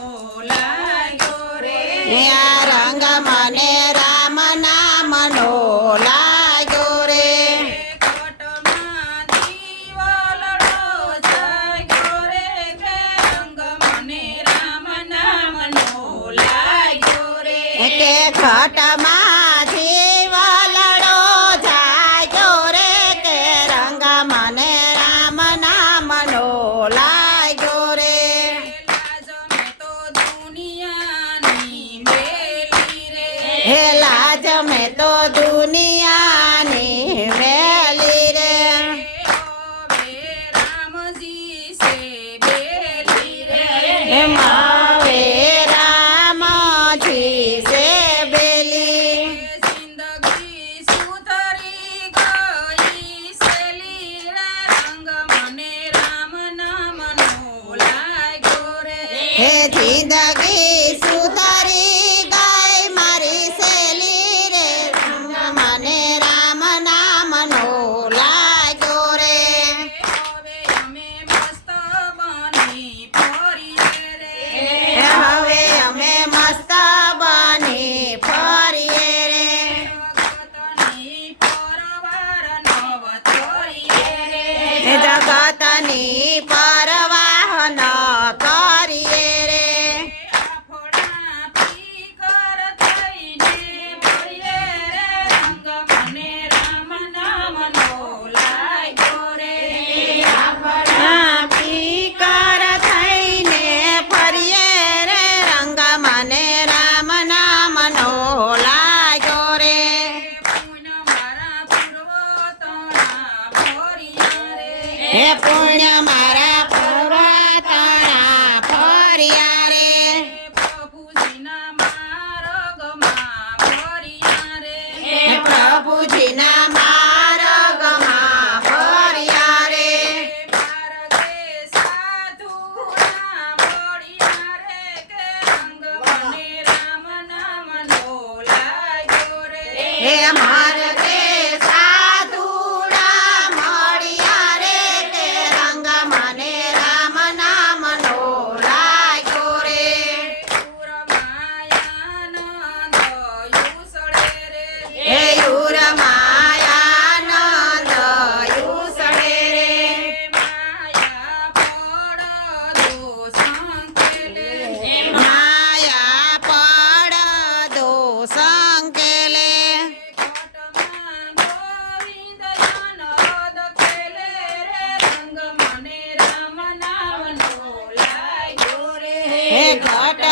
લાગ્યો રે આ રંગ મને રામ નામનો લાગ્યો રે ઘટમાં દીવલડો જાગ્યો રે કે રંગ મને રામ નામનો લાગ્યો રે કે ખટમાંથી વલડો જાગ્યો રે કે રંગ મને રામ નામનો લાગ્યો રે લાજ મેં તો દુનિયાની મેલી રે હે લાજ મેં તો દુનિયાની વેલી રે હવે રામજી સે બેલી રે હે માવે રામજી સે બેલી જિંદગી સુધરી ગઈ સેલી રે રંગ મને રામ નામનો લાગ્યો રે હે જિંદગી સુધરી ગઈ મારી સેલી રે રંગ મને રામ નામનો લાગ્યો રે હવે અમે મસ્ત બની ફરીએ રે હવે અમે મસ્ત બની ફરીએ રે જગતની પરવાર નવ ચોરીએ રે હે જગતની પરવાહ ન કરીએ રે આફળા પીકર થઈને ફરીએ રે રંગ મને રામ નામનો લાગ્યો રે આ પીકર થઈને ફરીએ રે રંગ મને રામ નામનો લાગ્યો રે પુણ્ય મારા પૂર્વતણા ફર્યા રે હે પુણ્ય મારા પૂર્વતણા ફર્યા રે પ્રભુજીના માર્ગમાં ફર્યા રે હે પ્રભુજીના માર્ગમાં ફર્યા રે માર્ગે સાધુના મળ્યા રે કે રંગ મને રામ નામનો લાગ્યો રે હે માર્ગે સાધુડા મળ્યા રે તે રંગ મને રામ નામનો લાગ્યો રે માયાનંદ યુસળે રે હે યુર માયાનંદ યુસળે રે માયા પડદો સંકેલે માયા પડદો સંકેલે ઘટમાં ગોવિંદ જનદ ખેલે રે રંગ મને રામ નામનો લાગ્યો રે હે ઘટ